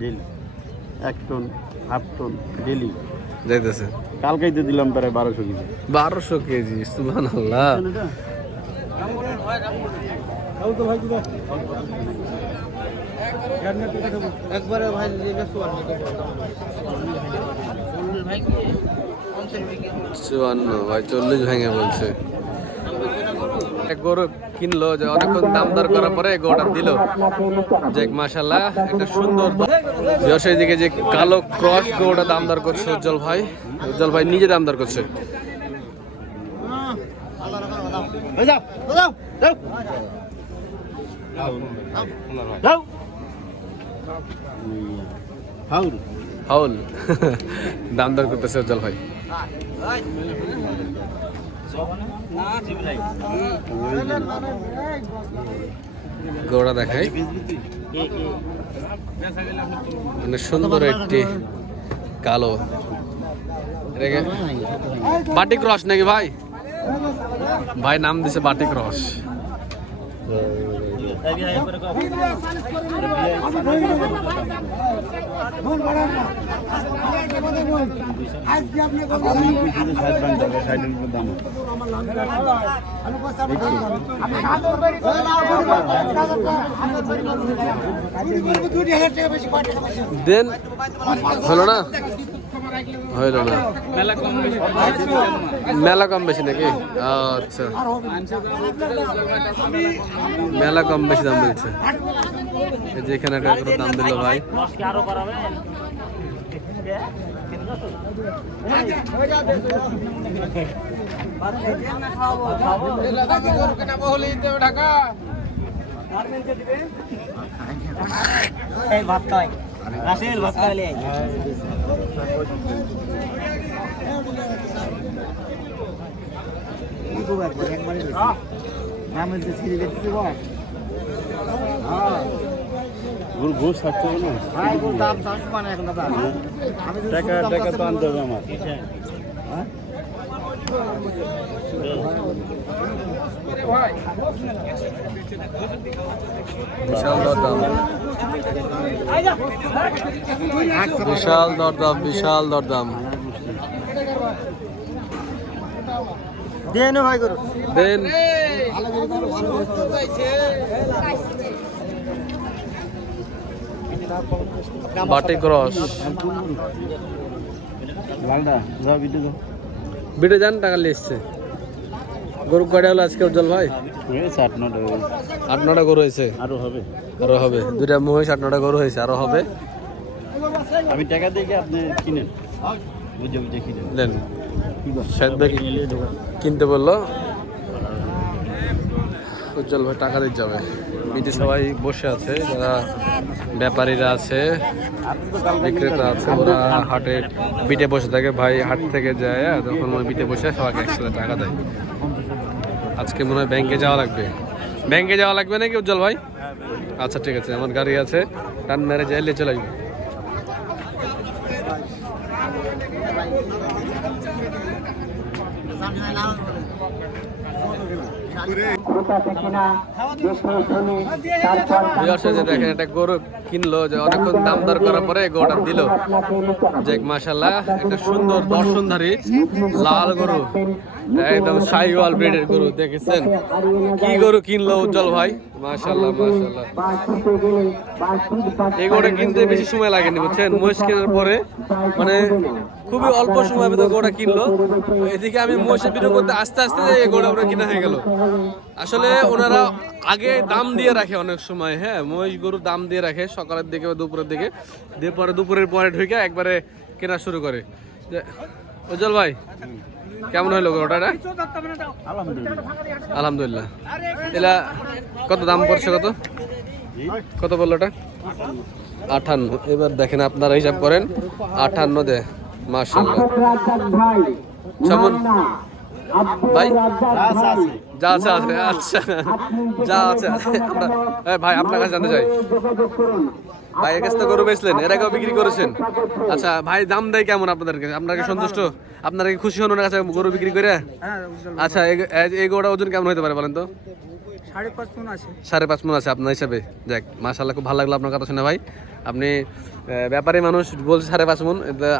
Daily 1 ton 1/2 ton daily যাইতেছে। কালকেই তো দিলাম প্রায় 1200 কেজি। 1200 কেজি, সুবহানাল্লাহ। একবারে ভাই 54 ভাই 40 ভেঙে বলছে। এক গরু কিনলো, যে অনেকক্ষণ দাম দর করার পরে গরুটা দিল। যে মাশাআল্লাহ একটা সুন্দর ব্যবসায়ী দিকে যে কালো ক্রস গরুটা দাম দর করছে উজ্জ্বল ভাই। উজ্জ্বল ভাই নিজে দাম দর করছে। হাউল দাম দর করতেছে উজ্জ্বল ভাই। গরুটা দেখাই, মানে সুন্দর একটি কালো। বাটি ক্রস নাকি ভাই? ভাই নাম দিছে বাটি ক্রস। দেন হলো না, হইল না, মেলা কম বেশি নাকি? আচ্ছা, মেলা কম বেশি দাম বলছে। যেখানে দাম দিল ভাই। ঘুষ থাকতে হবে না, টাকা টাকা তো আনতে হবে আমার। বিশাল দরদাম, বিশাল দরদাম, বিশাল দরদাম। দেন ভাই করো দেন। বাটি ক্রস বিটে যান, টাকা নিয়ে এসছে। গরু কয়টা হলো আজকে উজ্জ্বল ভাই? 8-9টা গরু হয়েছে। আরো হবে, আরো হবে। 2টা মহিষ, 8-9টা গরু হয়েছে, আরো হবে। আমি টাকা দিয়ে আপনি কিনেন, বুঝে বুঝে কিনেন। দেন কিনতে বললো উজ্জ্বল ভাই, টাকা দিতে যাবে। মিটি সবাই বসে আছে, যারা ব্যাপারীরা আছে, বিক্রেতা আছে, ওরা হাটে বিটে বসে থাকে। ভাই হাট থেকে যায়, তখন ওই বিটে বসে সবাইকে একসাথে টাকা দেয়। আজকে মনে হয় ব্যাংকে যাওয়া লাগবে। ব্যাংকে যাওয়া লাগবে নাকি উজ্জ্বল ভাই? আচ্ছা ঠিক আছে, আমার গাড়ি আছে, টান মেরে যাইলে চলে আসবে। দেখেন একটা গরু কিনলো, যে অনেকক্ষণ দাম দর করার পরে গরুটা দিল। যে মাশাআল্লাহ একটা সুন্দর দর্শনধারী লাল গরু, একদম শাহিওয়াল ব্রিডের গরু। দেখেছেন কি গরু কিনলো উজ্জ্বল ভাই? মাশাআল্লাহ মাশাআল্লাহ। এই গরুটা কিনতে বেশি সময় লাগেনি বুঝছেন, মহিষ কেনার পরে মানে খুবই অল্প সময়ের ভিতরে গরুটা কিনলো। এদিকে আমি মহিষের ভিডিও করতে আস্তে আস্তে এই গরুটা কিনা হয়ে গেল। আসলে ওনারা আগে দাম দিয়ে রাখে অনেক সময়, হ্যাঁ, মহিষ গরুর দাম দিয়ে রাখে সকালের দিকে বা দুপুরের দিকে, দিয়ে পরে দুপুরের পরে ঢুকে একবারে কেনা শুরু করে। উজ্জ্বল ভাই কেমন হইলো গরুটা? আলহামদুলিল্লাহ। এলা কত দাম পড়ছে? কত কত বললো ওটা? 58। এবার দেখেন আপনারা হিসাব করেন, 58 দে। মাশাআল্লাহ। কেমন ভাই? যা আছে আছে, আচ্ছা যা আছে। আমরা ভাই আপনার কাছে জানতে চাই, ভাইয়ের কাছে তো গরু বেচলেন, এর আগেও বিক্রি করেছেন। আচ্ছা ভাই দাম দেয় কেমন আপনাদের কাছে? আপনারা কি সন্তুষ্ট? আপনারা কি খুশি হন ওনার কাছে গরু বিক্রি করে? আচ্ছা এই গরুটা ওজন কেমন হতে পারে বলেন তো? 5.5 মণ আছে। 5.5 মণ আছে আপনার হিসাবে? যাক মাশাআল্লাহ, খুব ভালো লাগলো আপনার কথা শুনে ভাই। আপনি ব্যাপারী মানুষ বলছে 5.5 মণ,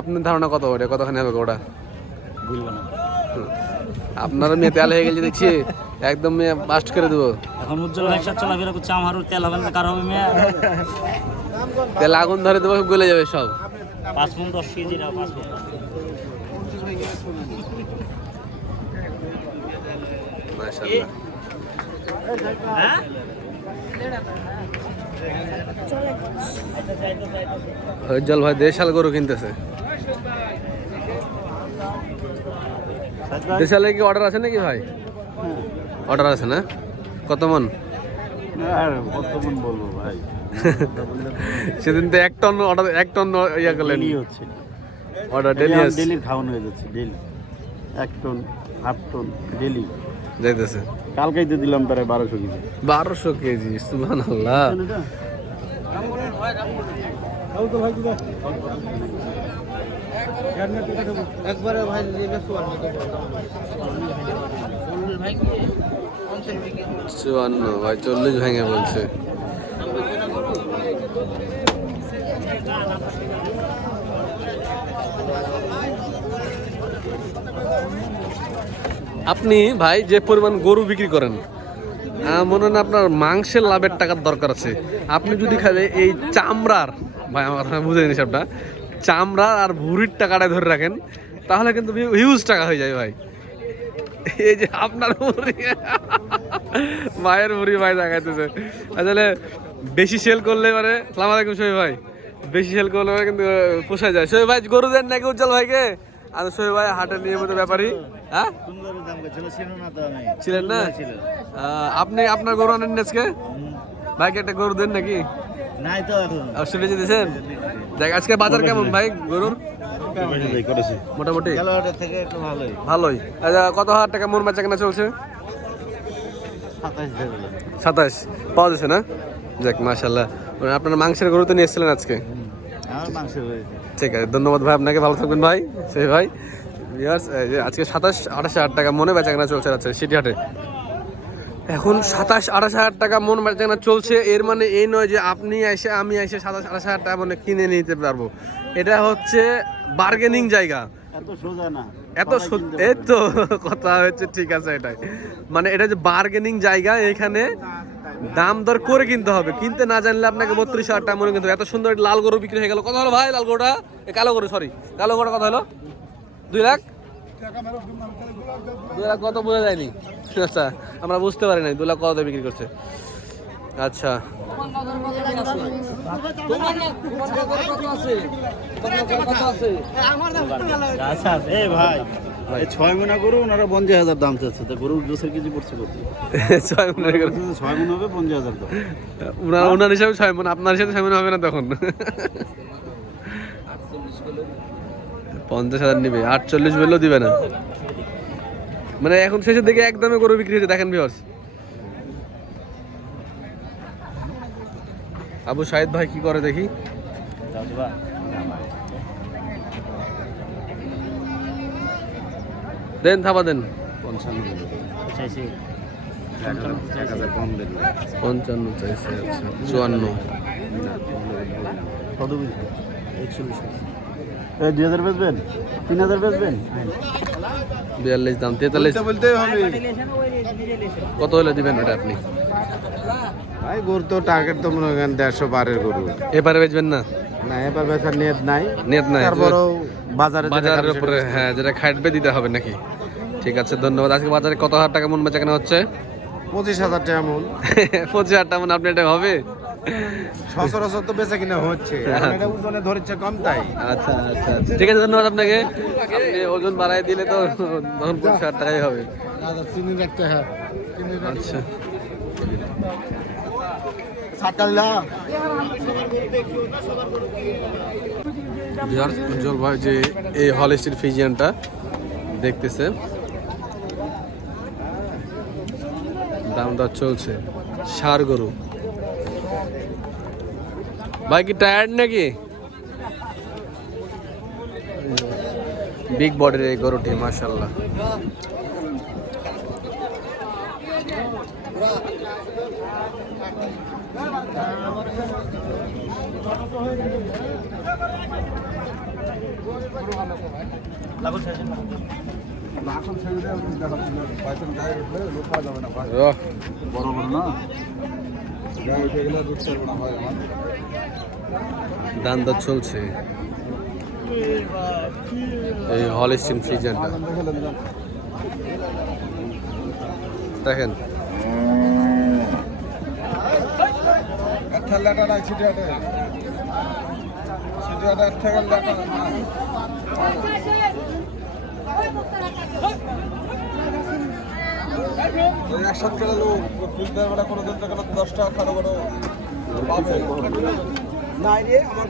আপনার ধারণা কত ওটা কতখানি হবে ওটা? বলবো না। আপনার মেয়ে তেল হয়ে গেছে দেখছি, একদম মেয়ে বাস্ট করে দেবো। এখন উজ্জ্বল ভাই সাথে চলাফেরা করছে, আমারও তেল হবে না, কার হবে মেয়ে? তেল আগুন ধরে দেবো, গলে যাবে সব। 5 মণ 10 কেজি না 5 মণ। মাশাআল্লাহ। হ্যাঁ উজ্জ্বল ভাই দেশাল গরু কিনতেছে। দেশালে কি অর্ডার আছে নাকি ভাই? অর্ডার আছে না? কত মন? আর কত মণ বলবো ভাই? সেদিন তো 1 টন অর্ডার, 1 টন ইয়া করলেন। ডেলি হচ্ছে, অর্ডার ডেলি আছে, ডেলি খাওয়ানো হয়ে যাচ্ছে, ডেলি 1 টন 1/2 টন ডেলি যাইতেছে। কালকেই তো দিলাম প্রায় 1200 কেজি। 1200 কেজি, সুবহানাল্লাহ। একবারে ভাই নেবে 54 ভাই 40 ভেঙে বলছে। আপনি ভাই যে পরিমাণ গরু বিক্রি করেন, মনে হয় না আপনার মাংসের লাভের টাকার দরকার আছে। আপনি যদি খালি এই চামড়ার, ভাই আমার কথা বুঝে নিস, আপনার চামড়া আর ভুঁড়ির টাকাটা ধরে রাখেন, তাহলে কিন্তু হিউজ টাকা হয়ে যায় ভাই। এই যে আপনার ভুঁড়ি, মায়ের ভুঁড়ি ভাই দেখাইতেছে। আসলে বেশি সেল করলে মানে, সালাম আলাইকুম শোয়েব ভাই, বেশি সেল করলে মানে কিন্তু পোষায় যায়। শোয়েব ভাই গরু দেন নাকি উজ্জ্বল ভাইকে? আর শোয়েব ভাই হাটের নিয়মিত ব্যাপারী। হ্যাঁ ছিলেন না আপনি? আপনার গরু আনেন আজকে? ভাইকে একটা গরু দেন নাকি? নাই তো এখন। অস্ট্রেলিয়া দিয়েছেন? দেখ আজকে বাজার কেমন ভাই গরুর? মোটামুটি থেকে একটু ভালোই। ভালোই। আচ্ছা, কত হাজার টাকা মন বেচা কেনা চলছে? 27 পাওয়া যাচ্ছে না? যাক মাশাআল্লাহ। আপনার মাংসের গরু তো নিয়ে এসেছিলেন আজকে? আমার মাংস হয়েছে। ঠিক আছে, ধন্যবাদ ভাই আপনাকে, ভালো থাকবেন ভাই। সেই ভাই আজকে 27-28 হাজার টাকা মনে বেচা কেনা চলছে আচ্ছা সিটি হাটে। এখন 27-28 হাজার টাকা মন বেচা কেনা চলছে। এর মানে এই নয় যে আপনি এসে আমি এসে 27-28 হাজার টাকা মানে কিনে নিতে পারবো। এটা হচ্ছে বার্গেনিং জায়গা। এত সোজা না, এত এই তো কথা হচ্ছে, ঠিক আছে এটাই মানে, এটা যে বার্গেনিং জায়গা, এখানে দাম দর করে কিনতে হবে। কিনতে না জানলে আপনাকে 32 হাজার টাকা মনে কিনতে হবে। এত সুন্দর লাল গরু বিক্রি হয়ে গেল। কত হলো ভাই লাল গরুটা? কালো গরু, সরি কালো গরুটা কত হলো? 2 লাখ? 2 লাখ কত বোঝা যায়নি? আচ্ছা আমরা বুঝতে পারি নাই 2 লাখ কত বিক্রি করছে। আচ্ছা ভাই 6 মণ গরু ওনারা 50,000 দাম চাচ্ছে, তো গরুর 200 কেজি পড়ছে কত? 6 মণ 6 মণ হবে 50,000 দাম। ওনার হিসাবে 6 মণ, আপনার হিসাবে 6 মণ হবে না তখন। 50,000 নিবে, 48 বললেও দিবে না। মানে এখন শেষের দিকে একদমে গরু বিক্রি হচ্ছে, দেখেন ভিউয়ার্স। আবু শাহিদ ভাই কি করে দেখি। দেন থাপা দেন। 55 চাইছি, 1000 কম দেন। 55 চাইছে, আচ্ছা 54 কত বুঝি? 41। এই 2000 বেচবেন? 3000 বেচবেন? 42 দাম, 43 বলতেই হবে। কত হলে দিবেন এটা আপনি? ভাই গরু তো টার্গেট তো মনে করেন 150 বারের গরু। এবারে বেচবেন না? না এবার বেচার নিয়ত নাই। নিয়ত নাই, তারপরেও বাজারের উপরে, হ্যাঁ যেটা খাটবে দিতে হবে নাকি? ঠিক আছে ধন্যবাদ। আজকে বাজারে কত হাজার টাকা মন বেচা কেনা হচ্ছে? 25,000 টাকা মন। 25,000 টাকা মন, আপনি এটা হবে? সচরাচর তো বেচা কিনা হচ্ছে, এখন এটা ওজনে ধরেছে কম তাই। আচ্ছা আচ্ছা আচ্ছা, ঠিক আছে ধন্যবাদ আপনাকে। আপনি ওজন বাড়াই দিলে তো তখন 25,000 টাকাই হবে। চিনি রাখতে হ্যাঁ। আচ্ছা উজ্জ্বল ভাই যে এই হলস্টিন ফ্রিজিয়ানটা দেখতেছে, দাম দর চলছে। ষাঁড় গরু ভাই, কি টায়ার্ড নাকি? বিগ বডির এই গরুটি মাশাআল্লাহ। বড় বড় না গায়ে উঠে গেলে দুধ ছাড়বে না ভাই আমার দান দর চলছে এই হলিস্টিন ফ্রিজিয়ানটা দেখেন ঠান্ডাটা না ছিটিয়াটে ছিটিয়াটে থেকে লেটা একসাথে গেলে লোক ফুল দেয় বেলা কোনো দিন থেকে 10 টাকা খাটো করো পাবে না রে আমার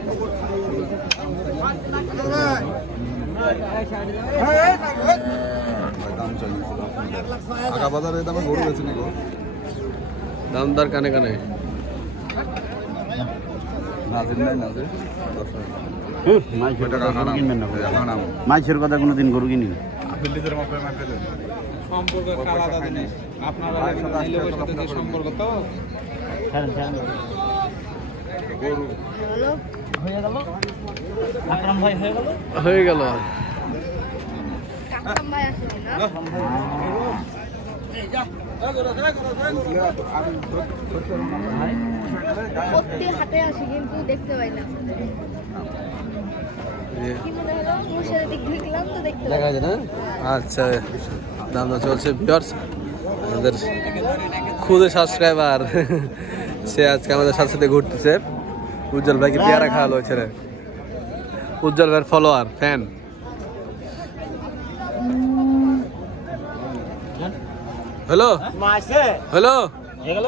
দাম চাই আগা বাজারে দামে গরু বেচে নাকি দাম দর কানে কানে নাজির নাই নাজির মাইছের কথা গরু কিনবেন না মাইছের কথা কোনোদিন গরু কিনি না দিল্লিদের মাপে মাপে সম্পর্ক আলাদা জিনিস আপনারা নীলবের সাথে যে সম্পর্ক তো গরু হয়ে গেল আকরাম ভাই হয়ে গেল হয়ে গেল কাকাম ভাই আসেনি না প্রত্যেক হাটে আসি কিন্তু দেখতে পাই না কি মনে হলো মোষের দিক ঢুকলাম তো দেখতে পাই দেখা যায় না আচ্ছা দাম দর চলছে ভিউয়ার্স আমাদের খুদে সাবস্ক্রাইবার সে আজকে আমাদের সাথে সাথে ঘুরতেছে উজ্জ্বল ভাইকে পেয়ারা খাওয়ালো ছেলে উজ্জ্বল ভাইয়ের ফলোয়ার ফ্যান হ্যালো মাইছে হ্যালো হয়ে গেল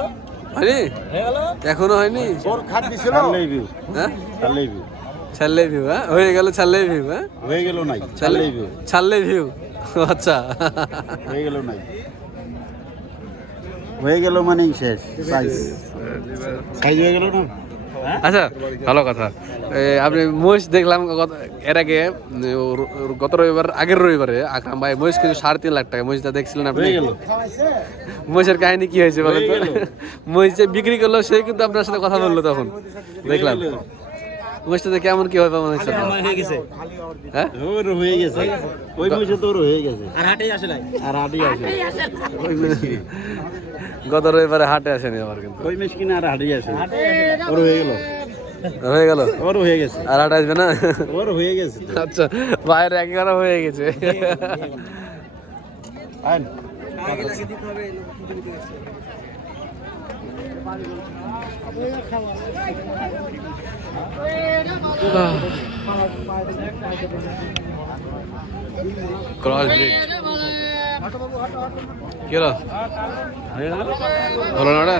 হয়নি হয়ে গেল এখনো হয়নি তোর খাট দিছিল ছাড়লেই ভিউ হ্যাঁ ছাড়লেই ভিউ ছাড়লে ভিউ হ্যাঁ হয়ে গেল ছাড়লে ভিউ হ্যাঁ হয়ে গেল নাই ছাড়লেই ভিউ ছাড়লে ভিউ আচ্ছা হয়ে গেল নাই হয়ে গেল মানে শেষ সাইজ সাইজ হয়ে গেল না আচ্ছা ভালো কথা আপনি মহিষ দেখলাম এর আগে গত রবিবার আগের রবিবারে আকরাম ভাই মহিষ কিন্তু 3.5 লাখ টাকা মহিষটা দেখছিলেন আপনি হয়ে গেল মহিষের কাহিনী কি হয়েছে বলেন তো হয়ে গেল। মহিষ যে বিক্রি করলো সেই কিন্তু আপনার সাথে কথা বললো তখন দেখলাম মহিষটাতে কেমন কি হবে মনে হচ্ছে আপনার? হয়ে গেছে হ্যাঁ ওর হয়ে গেছে ওই মহিষে তোর হয়ে গেছে আর হাটেই আসে নাই আর হাটেই আসে ওই মহিষ গত রবিবারে হাটে আসেনি আবার কিন্তু ওই মহিষ কিনা আর হাটেই আসে ওর হয়ে গেল হয়ে গেল ওর হয়ে গেছে আর হাট আসবে না ওর হয়ে গেছে তো। আচ্ছা বাইরে একেবারে হয়ে গেছে আইন ক্রস ব্রিড কি হলো হলো না ওটা?